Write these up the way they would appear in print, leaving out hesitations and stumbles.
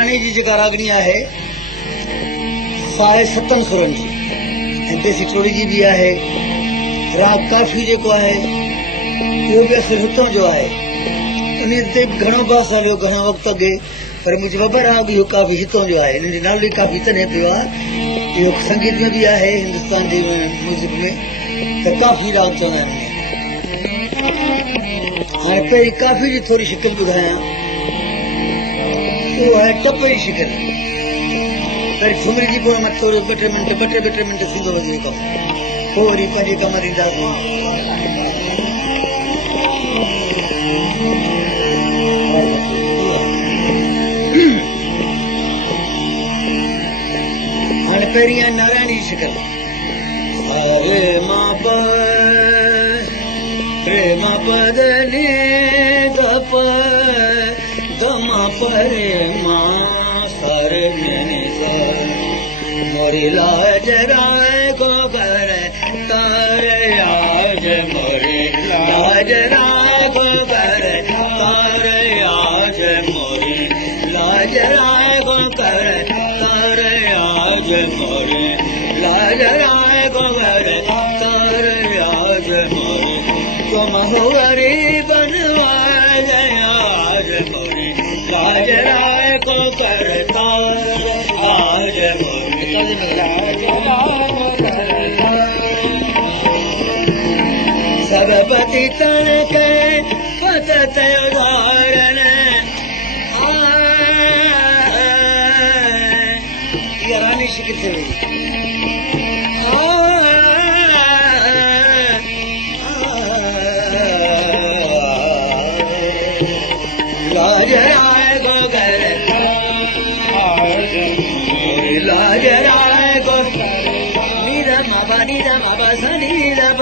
नारायणी जी जेका रागनी आहे साए सतन सुरनि जी ऐं देसी टोड़ी जी बि आहे। राग काफ़ी जेको आहे उहो बि असुल हुतां जो आहे। इन ते घणो बहस हलियो घणो वक़्तु अॻे, पर मुंहिंजो बाबा राग इहो काफ़ी हितां जो आहे। हिन जो नालो ई काफ़ी तॾहिं पियो आहे। इहो संगीत में बि आहे, हिंदुस्तान जे म्यूज़िक में त काफ़ी राग चवंदा आहिनि। हाणे पहिरीं काफ़ी जी थोरी शिकिल ॿुधायां। उहो आहे टप जी शिकिल। पहिरीं ठुमरी जी पोइ मां थोरो ॿ टे मिंट थींदो वञे कमु, पोइ वरी पंहिंजे कम ॾींदासीं। हाणे पहिरीं आहे नारायणी जी शिकिल। सारे मां प रे मां प द नि द प द मां प रे मां सारे ने सा मोरी लाज राय गोबर तारे आज मोरी लाज राय गोबर तारे आज मोरी लाज राय गोबर तारे आज मोरी लाज राय गोबर तारे आज मोरी तो मनोहरी बनवाज आज मोरी लाज राय गोबर तारे आज मोरी सरपति तन के पतत उदाहरण ये रानी शिकिल से लाज राय गोगर लाज राय गोगर नीरा माबा सनी रब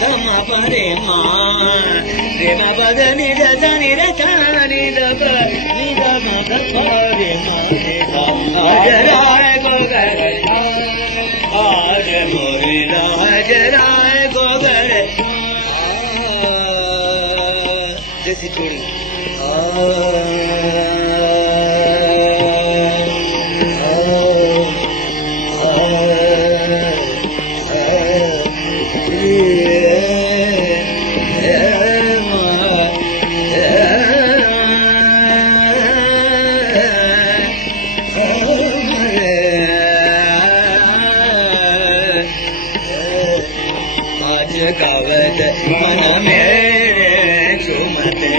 तमा परे मां रे बाबा नी नी रे चानी रब नीरा माबा परे मां आज राय गोगर आज मोरी लाज राय गोगर जैसी चूड़ी गावत मन मेरे झूमते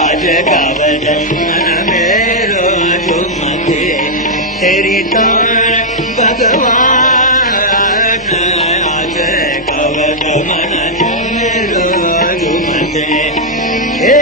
आज गावत मन मेरो झूमते तेरी तो भगवान आज गावत मन मेरो झूमते हे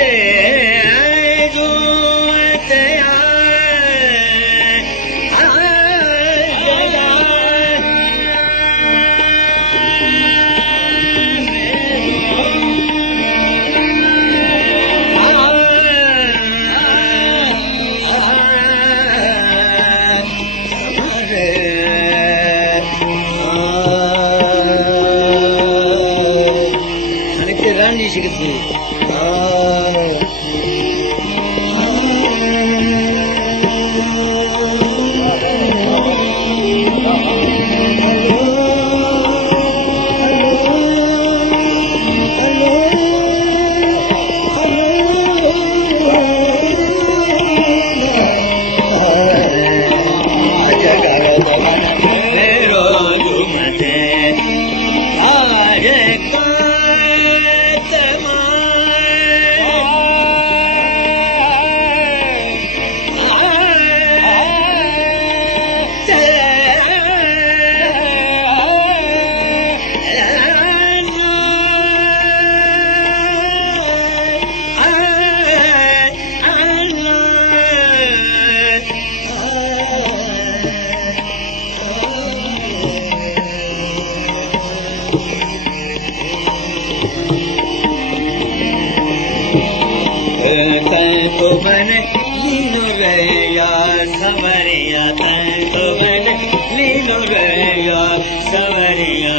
रानी शिकिल से तो बन लीनो रे यार सवरिया तो बन लीनो रे यार सवरिया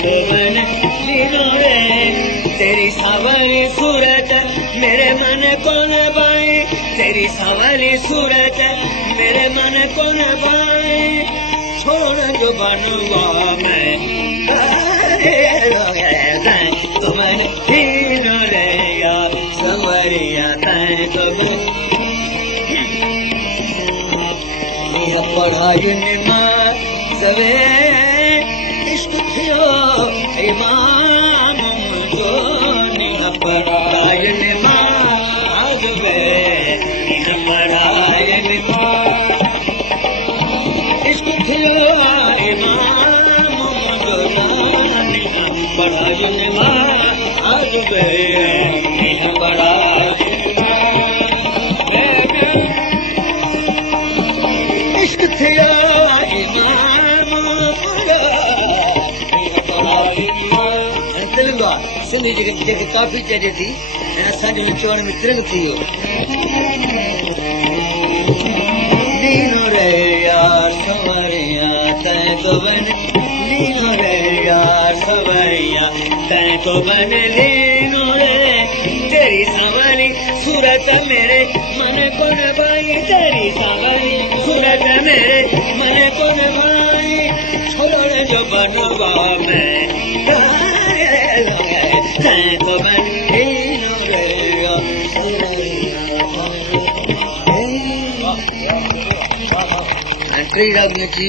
तो बन लीनो रे तेरी सावरी सूरत में मेरे मन को न भाई तेरी सांवली सूरत मेरे मन को न भाई छोड़ जो बनवा मैं तुमन हीन रे या संवरिया तैं तो पढ़ाई मां सवे इश्क थियो इमाम जो निह पढ़ाई मां आगवे निह पढ़ाई मां इश्क थियो इमाम जो निह पढ़ाई मां आगवे निह पढ़ाई इश्क थियो सिंधी जेके काफ़ी चढ़े थी ऐं असांजो चवण में तिरंग थी वियो लीनो रे यार सवरिया तैं तो बन लीनो रे यार सवरिया तैं तो बन लीनो रे तेरी सांवली सूरत मेरे मन को न भाई तेरी सांवली सूरत मेरे मन को न भाई छोड़ने जो बनवा मैं तैं तो बन लीनो रे यार टी राग में थी